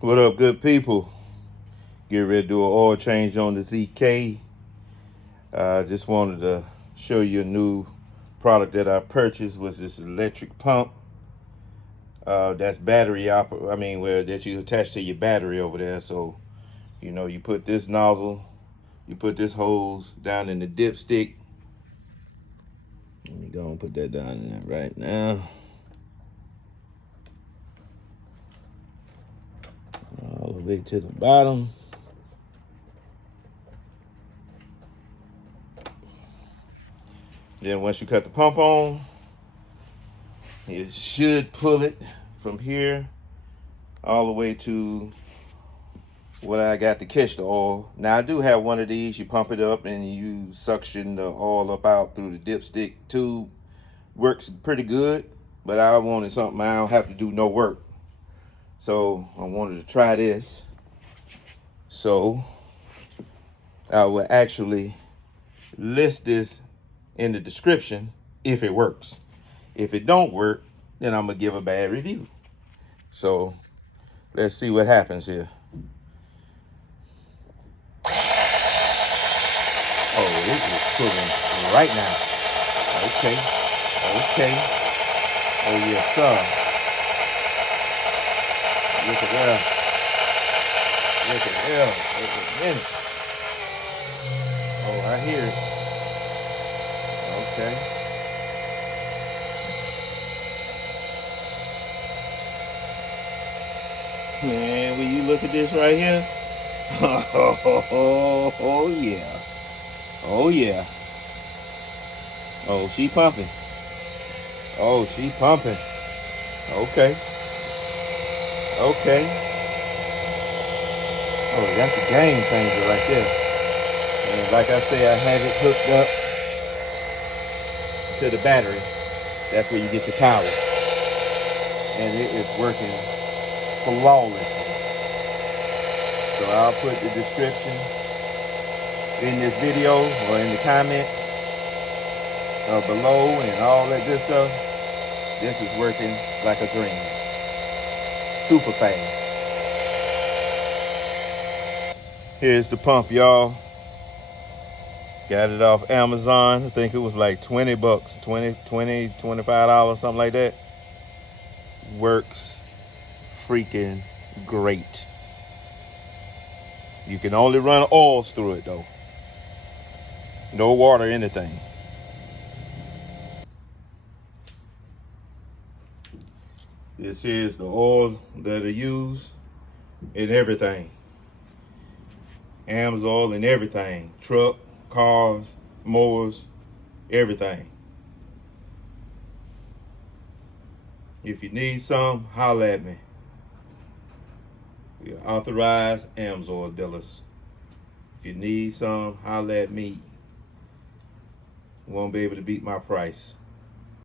What up, good people? Get ready to do an oil change on the ZK. Just wanted to show you a new product that I purchased. Was this electric pump? That's battery where that you attach to your battery over there. So you put this nozzle, you put this hose down in the dipstick. Let me go and put that down in there right now. All the way to the bottom. Then once you cut the pump on, you should pull it from here all the way to what I got to catch the oil. Now I do have one of these. You pump it up and you suction the oil up out through the dipstick tube. Works pretty good, but I wanted something I don't have to do no work. So I wanted to try this. So I will actually list this in the description if it works. If it don't work, then I'm gonna give a bad review. So let's see what happens here. Oh, it is pulling right now. Okay. Oh yes, sir. Look at that. Look at that. Wait a minute. Oh, I hear it. Okay. Man, will you look at this right here? Oh yeah. Oh yeah. Oh, she pumping. Oh, she pumping. Okay. Okay. Oh, that's a game changer right there. And like I say, I have it hooked up to the battery. That's where you get your power. And it is working flawlessly. So I'll put the description in this video or in the comments below and all that good stuff. This is working like a dream. Super fast. Here's the pump, y'all. Got it off Amazon. I think it was like 20 bucks, $25, something like that. Works freaking great. You can only run oils through it though. No water, anything. This is the oil that I use in everything. Amsoil and everything. Truck, cars, mowers, everything. If you need some, holla at me. We are authorized Amsoil dealers. If you need some, holla at me. You won't be able to beat my price.